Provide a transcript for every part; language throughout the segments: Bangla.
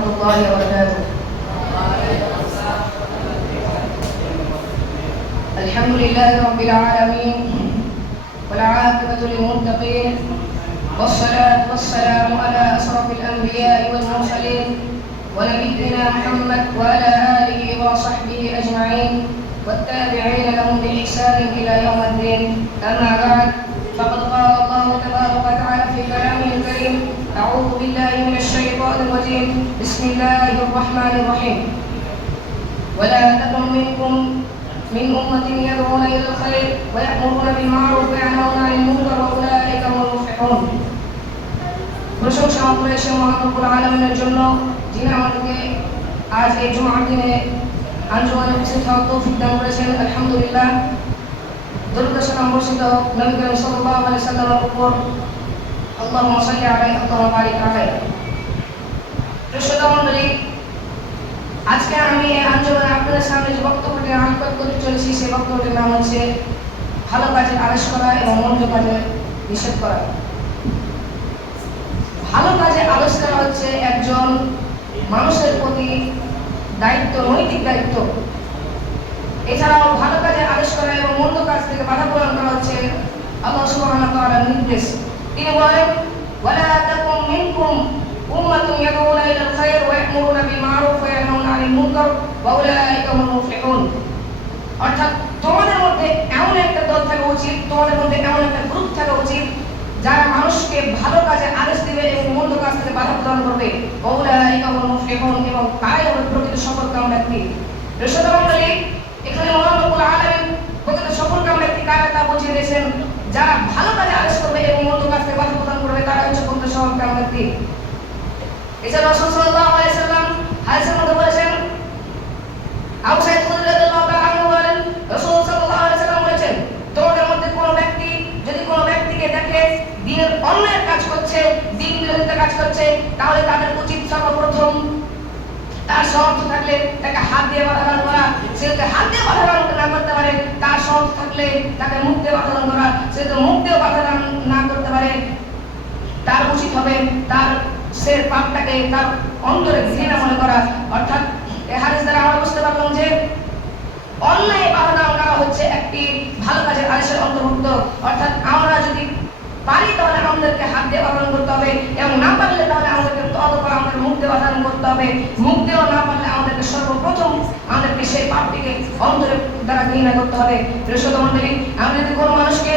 ورحمة الله وبركاته. الحمد لله رب العالمين والعاقبة للمتقين والصلاة والسلام على أشرف الأنبياء والمرسلين ونبينا محمد وعلى آله وصحبه أجمعين والتابعين لهم بإحسان إلى يوم الدين. أما بعد، فقد قال الله تبارك وتعالى في كلامه الكريم: أعوذ بالله من الشيطان الرجيم، بسم الله الرحمن الرحيم. ولا تكن منكم من أمة يدعون إلى الخير ويأمرون بالمعروف وينهون عن المنكر وأولئك هم المفلحون. প্রশংসা অপরেশন মহান রব্বুল আলামিনের জন্য, যিনি আমাদেরকে আজ এই জুমার দিনে আঞ্জুমানে উপস্থিত হওয়ার তৌফিক দান করেছেন। আলহামদুলিল্লাহ। দরুদ ও সালাম বর্ষিত নবী করিম সাল্লাল্লাহু আলাইহি সাল্লামের উপর। আল্লাহুম্মা সাল্লি আলাইহি ওয়া বারিক আলাইহি। শ্রোতা মণ্ডলী, আজকে আমি এই আঞ্জুমানে আপনাদের সামনে যে বক্তব্যটি আলোচনা করতে চলেছি, সেই বক্তব্যটির নাম হচ্ছে ভালো কাজের আদেশ করা এবং মন্দ কাজের নিষেধ করা। ভালো কাজে আদেশ করা হচ্ছে একজন মানুষের প্রতি দায়িত্ব, নৈতিক দায়িত্ব। এছাড়াও ভালো কাজে আদেশ করা এবং মন্দ কাজ থেকে বাধা প্রদান করা হচ্ছে আল্লাহ সুবহানাহু ওয়া তাআলার নির্দেশ। তিনি বলেন, ওয়ালা তাকুম মিনকুম উম্মাতুন ইয়াদউনা ইলাল খায়র ওয়া ইয়া'মুরুনা বিল মা'রুফ ওয়া ইয়ানহাউনা আনিল মুনকার ওয়া উলাইকা হুমুল মুফলিহুন। অর্থাৎ তোমাদের মধ্যে এমন একটা দল থাকা উচিত, তোমাদের মধ্যে এমন একটা গ্রুপ থাকা উচিত যারা মানুষকে ভালো কাজে আদেশ দিবে এবং মন্দ কাজ থেকে বাধা প্রদান করবে। ওয়া উলাইকা হুমুল মুফলিহুন, এবং তারাই হবে প্রকৃত সফলকাম ব্যক্তি। শ্রোতা মণ্ডলী, এখানে মহান রব্বুল আলামিন প্রকৃত সফলকাম ব্যক্তি কারা তা বুঝিয়ে দিয়েছেন। যারা ভালো কাজে আদেশ করবে এবং মন্দ কাজ থেকে বাধা প্রদান করবে, তারা হচ্ছে প্রকৃত সফলকাম ব্যক্তি। এছাড়া রাসূল সাল্লাল্লাহু আলাইহি সাল্লাম হাদিসের মধ্যে বলেছেন, আবু সাঈদ খুদরী রাদিয়াল্লাহু তাআলা আনহু বলেন, রাসূল সাল্লাল্লাহু আলাইহি সাল্লাম বলেছেন, তোমাদের মধ্যে কোনো ব্যক্তি যদি কোনো ব্যক্তিকে দেখে দ্বীনের অন্যায় কাজ করছে, দ্বীন বিরোধিতা কাজ করছে, তাহলে তাদের উচিত সর্বপ্রথম তার সামর্থ্য থাকলে তাকে হাত দিয়ে বাধা দান করা। সে যদি হাত দিয়ে বাধা দান না করতে পারে, তার সামর্থ্য থাকলে তাকে মুখ দিয়ে বাধা দান করা। সে যদি মুখ দিয়ে বাধা দান না করতে পারে, তার উচিত হবে সে পাপটাকে তার অন্তরে ঘৃণা মনে করা। অর্থাৎ এই হাদিস দ্বারা আমরা বুঝতে পারলাম যে অন্যায় বাধা দান করা হচ্ছে একটি ভালো কাজের আদেশের অন্তর্ভুক্ত। অর্থাৎ আমরা যদি পারি তাহলে আমাদেরকে হাত দিয়ে বাধা দান করতে হবে, এবং না পারলে তাহলে আমাদেরকে তদপর আমাদের মুখ দিয়ে বাধা দান করতে হবে। মুখ দিয়েও না পারলে আমাদেরকে সর্বপ্রথম আমাদেরকে সেই পাপটিকে অন্তরে দ্বারা ঘৃণা করতে হবে। শ্রোতা মণ্ডলী, আমরা যদি কোনো মানুষকে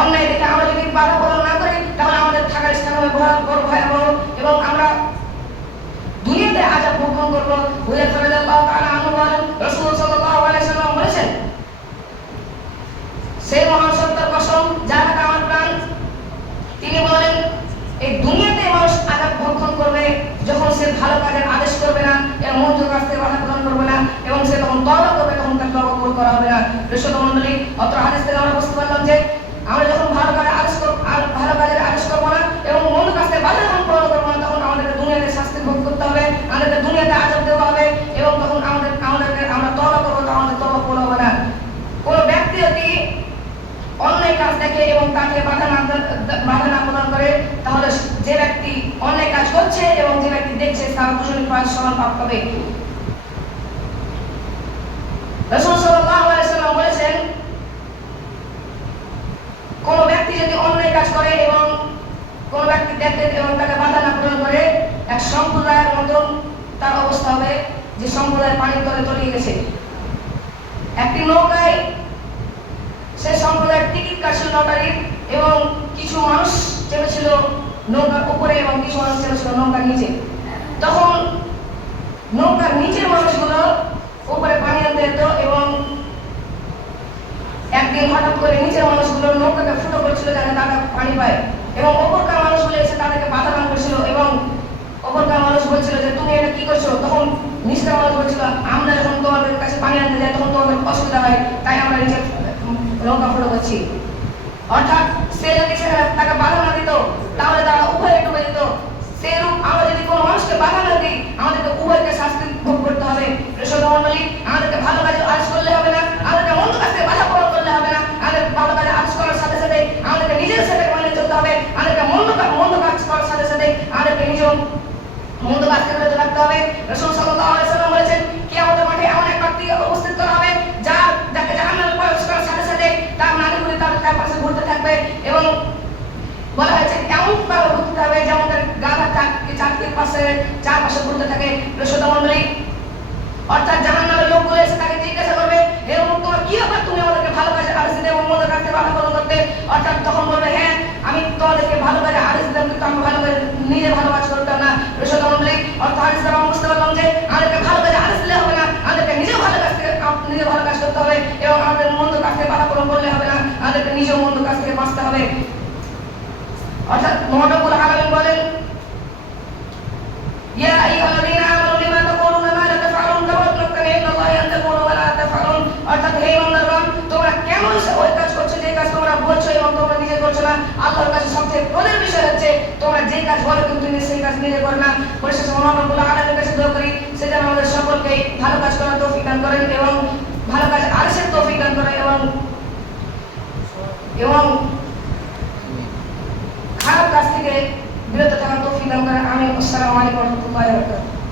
অন্যায় দেখে আমরা যদি বাধা প্রদান না করি, তাহলে আমাদের থাকার স্থান হবে বড় ভয়াবহ, এবং আমরা দুনিয়াতে আযাব ভোগ করব। হুযায়ফা রাদিয়াল্লাহু তাআলা আনহু বলেন, রাসূল সাল্লাল্লাহু আলাইহি সাল্লাম বলেছেন, সেই মহান সত্তার কসম যার হাতে আমার প্রাণ, তিনি বলেন, এই দুনিয়াতে মানুষ আযাব ভোগ করবে যখন সে ভালো কাজের আদেশ করবে না এবং মন্দ কাজ থেকে বাধা প্রদান করবে না, এবং সে তখন তওবা করবে, তখন তার তওবা কবুল করা হবে না। শ্রোতা মণ্ডলী, অত্র হাদিস থেকে আমরা বুঝতে পারলাম যে আমরা যখন ভালো কাজের আদেশ করবো না এবং মন্দ কাজ থেকে বাধা প্রদান করবো না, তখন আমাদেরকে দুনিয়াতে শাস্তি ভোগ করতে হবে, আমাদেরকে দুনিয়াতে আযাব দেওয়া হবে, এবং তখন আমাদেরকে আমরা তওবা করবো, তখন আমাদের তওবা কবুল হবে না। কোনো ব্যক্তি যদি অন্যায় কাজ দেখে এবং তাকে বাধা না প্রদান করে, তাহলে যে ব্যক্তি অন্যায় কাজ করছে এবং যে ব্যক্তি দেখছে, তার দুজনের সমান পাপ পাবে। রাসূল সাল্লাল্লাহু আলাইহি সাল্লাম বলেছেন, কোন ব্যক্তি যদি অন্যায় কাজ করে এবং কোন ব্যক্তি দেখে এবং তাকে বাধা না প্রদান করে, এক সম্প্রদায়ের মতন তার অবস্থা হবে যে সম্প্রদায় পানির তলে তলিয়ে গেছে। একটি নৌকায় সে সম্প্রদায়ের টিকিট কাটছিল নৌকারির, এবং কিছু মানুষ চেপেছিল নৌকার উপরে এবং কিছু মানুষ চেপেছিল নৌকার নিচে। তখন নৌকার নিচের মানুষগুলো উপরে পানি আনতে যেত, এবং একদিন হঠাৎ করে নিচের মানুষগুলো নৌকাকে ফুটো করছিল যাতে তারা পানি পায়, এবং ওপরকার মানুষগুলো এসে তাদেরকে বাধা দান করছিল, এবং ওপরকার মানুষ বলছিল যে তুমি এটা কি করছো। তখন নিচের মানুষ বলছিল, আমরা যখন তোমাদের কাছে পানি আনতে যাই তখন তোমাদের অসুবিধা হয়, তাই আমরা নিচে নৌকা ফুটো করছি। অর্থাৎ সে যদি তাকে বাধা না দিত, তাহলে তারা উভয়ে ডুবে যেত। সেরূপ আমরা যদি কোনো মানুষকে বাধা না দিই, আমাদেরকে উভয়কে শাস্তি ভোগ করতে হবে। শ্রোতা মণ্ডলী, আমাদেরকে ভালো কাজে আদেশ করলে হবে না, আমাদেরকে মন্দ কাজ থেকে বাধা প্রদান করলে হবে না। আমাদের ভালো কাজে আদেশ করার সাথে সাথে আমাদেরকে নিজের সাথে মানিয়ে চলতে হবে। আমাদেরকে মন্দ কাজ করার সাথে সাথে আমাদেরকে নিজেও মন্দ কাজ থেকে বিরত থাকতে হবে। রাসূল সাল্লাল্লাহু আলাইহি ওয়াসাল্লাম বলেছেন, কিয়ামতের মাঠে এমন এক ব্যক্তি উপস্থিত করা হবে যাকে জাহান্নামে প্রবেশ করার সাথে সাথে তার নারীগুলি তার পাশে ঘুরতে থাকবে, এবং বলা হয়েছে এমন ভাবে ঘুরতে হবে যেমন তার গাধার চারটির পাশে চারপাশে ঘুরতে থাকে। শ্রোতা মণ্ডলী, অর্থাৎ জাহান্নামের লোকগুলো এসে তাকে জিজ্ঞাসা করবে, হে উম্মত, তোমার কি ব্যাপার, তুমি আমাদেরকে ভালো কাজে আদেশ দিতে এবং মন্দ কাজ থেকে বাধা প্রদান করতে? অর্থাৎ তখন বলবে, হ্যাঁ আমি তোমাদেরকে ভালো কাজে আদেশ দিতাম, কিন্তু আমি ভালো কাজে নিজে ভালো কাজ করতাম না। শ্রোতা মণ্ডলী, অর্থাৎ হাদিস দ্বারা আমরা বুঝতে পারলাম যে আমাদেরকে ভালো কাজে আদেশ দিলে হবে না, আমাদেরকে নিজেও ভালো কাজ থেকে নিজে ভালো কাজ করতে হবে, এবং আমাদের মন্দ কাজ থেকে বাধা প্রদান করলে হবে না, আমাদেরকে নিজেও মন্দ কাজ থেকে বাঁচতে হবে। অর্থাৎ মহান রব্বুল আলামিন বলেন, ইয়া আইয়ুহাল্লাযীনা আমানু লিমা তাকুলুনা মা লা তাফআলুন, কাবুরা ইনদাল্লাহি আন তাকুলু ওয়া লা তাফআলুন। অর্থাৎ হে ইমানদারগণ, তোমরা কেন ওই কাজ করছো যে কাজ তোমরা বলছো এবং তোমরা নিজে করছো না? আল্লাহর কাছে সবচেয়ে ক্রোধের বিষয় হচ্ছে তোমরা যে কাজ বলো কিন্তু সেই কাজ নিজে করো না। পরিশেষে মহান রব্বুল আলামিনের কাছে দোয়া করি সে যেন আমাদের সকলকে ভালো কাজ করার তৌফিক দান করেন এবং ভালো কাজ আদেশের তৌফিক দান করেন এবং খারাপ কাজ থেকে বিরত থাকার তৌফিক দান করেন। আমিন। আসসালামু আলাইকুম ওয়া রাহমাতুল্লাহি ওয়া বারাকাতুহু।